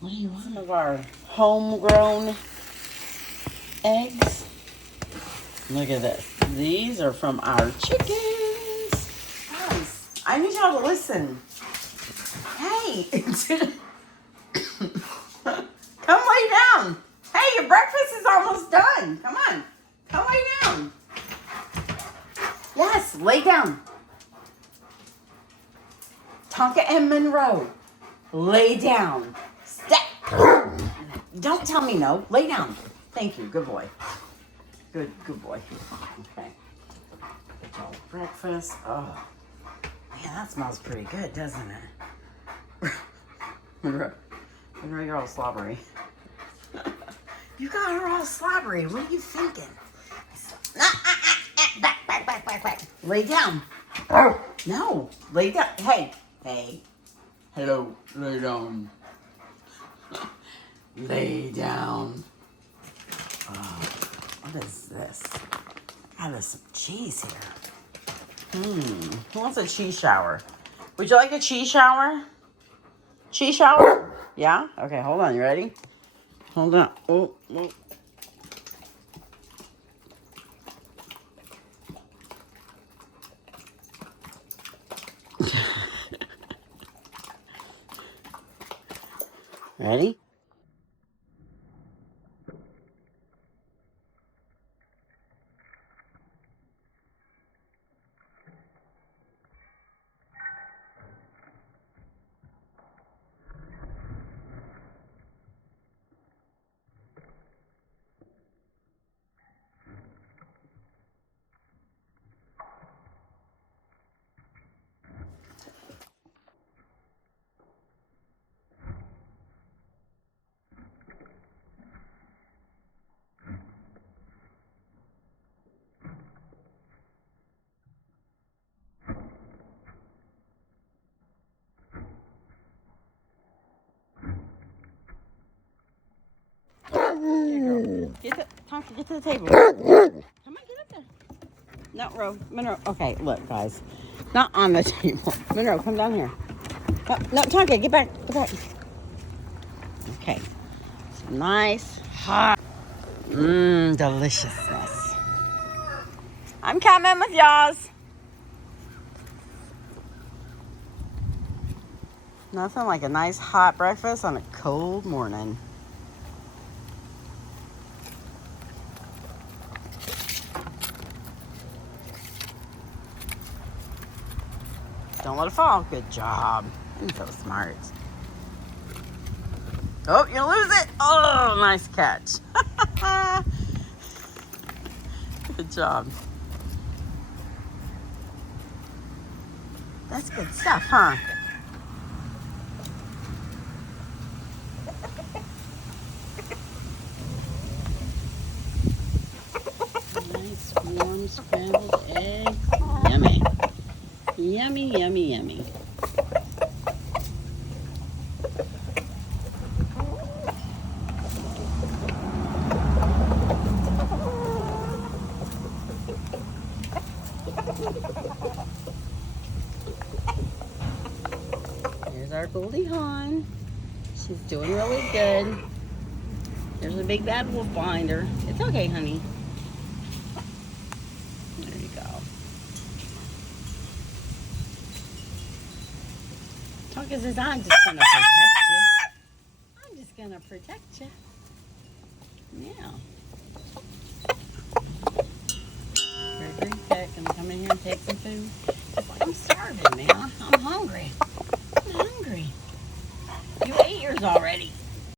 What do you want? Some of our homegrown eggs. Look at this. These are from our chickens. Guys, I need y'all to listen. Hey. Come lay down. Hey, your breakfast is almost done. Come on. Come lay down. Yes, lay down. Tonka and Monroe, lay down. Step. Don't tell me no. Lay down. Thank you. Good boy. Good boy. Okay. Breakfast. Oh, man, that smells pretty good, doesn't it? Monroe, you're all slobbery. You got her all slobbery. What are you thinking? Back. Lay down. No, lay down. Hey. Hello, lay down. Lay down. Oh, what is this? God, there's some cheese here. Who wants a cheese shower? Would you like a cheese shower? Cheese shower? Yeah? Okay, hold on. You ready? Hold on. Oh. Ready? Get to the table. Come on, get up there. No, Monroe. Okay, look, guys. Not on the table. Monroe, come down here. No, Tonka, get back. Okay. Some nice, hot, deliciousness. I'm coming with y'all's. Nothing like a nice hot breakfast on a cold morning. Don't let it fall. Good job. You're so smart. Oh, you lose it. Oh, nice catch. Good job. That's good stuff, huh? Nice warm scrambled eggs. Yummy. Yummy. Here's our Goldie Hawn. She's doing really good. There's a big bad wolf behind her. It's okay, honey. There you go. Tonka says, I'm just gonna protect you. I'm just gonna protect you. Yeah. Gregory, gonna come in here and take some food? It's like I'm starving, man.